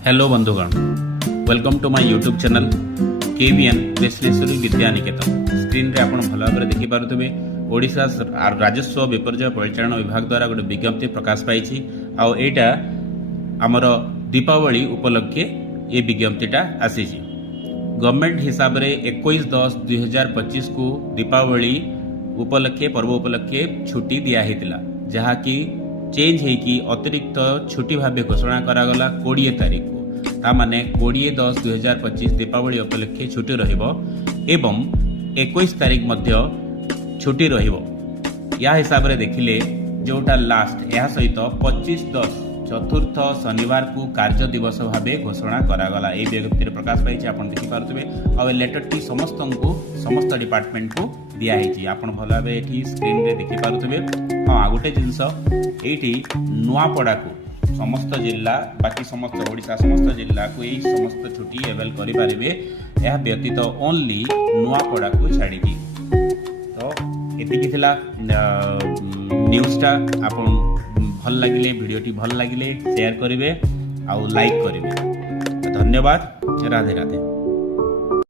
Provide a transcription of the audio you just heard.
Hello बंधुगण, welcome to my YouTube channel KVN विश्लेषरी Vidya Niketan. Screen रे आपण भल भाव देखि पारुथिबे ओडिशा राजस्व विपर्यय परिचालन विभाग द्वारा गोटे विज्ञप्ति प्रकाश पाई आउ एटा आमर दीपावली उपलक्षे ये विज्ञप्तिटा आसी। गवर्नमेंट हिसाब रे 21/10/2025 को दीपावली उपलक्षे पर्व उपलक्षे छुट्टी दिया हेतिला, जहाँकि चेंज होगी अतिरिक्त छुट्टी भाव घोषणा करागला 20 तारीख को। तामाने 20/10/2025 दीपावली उपलक्षे छुट्टी रहिबो एवं 21 तारीख मध्य छुट्टी रहिबो। या हिसाब रे देखिले जोटा लास्ट या सहित 25/10 चतुर्थ शनिवार को कार्य दिवस भाव घोषणा करागला। ये विज्ञप्ति प्रकाश पाई आपन देखि पारुथिबे। आ लेटर टी समस्त डिपार्टमेंट को दिया है। आपन भल भाव एठी स्क्रीन रे देखि पारुथिबे। हाँ, गोटे जिनस ये नुआपड़ा को समस्त जिला बाकी समस्त ओडिशा समस्त जिला को यही समस्त छुट्टी एवेल करें। यह व्यतीत ओनली नुआपड़ा को छाड़ी। तो ये न्यूज़टा आपन भल लगिले वीडियोटी भल लगिले शेयर करेंगे आउ लाइक करेंगे। धन्यवाद। राधे राधे।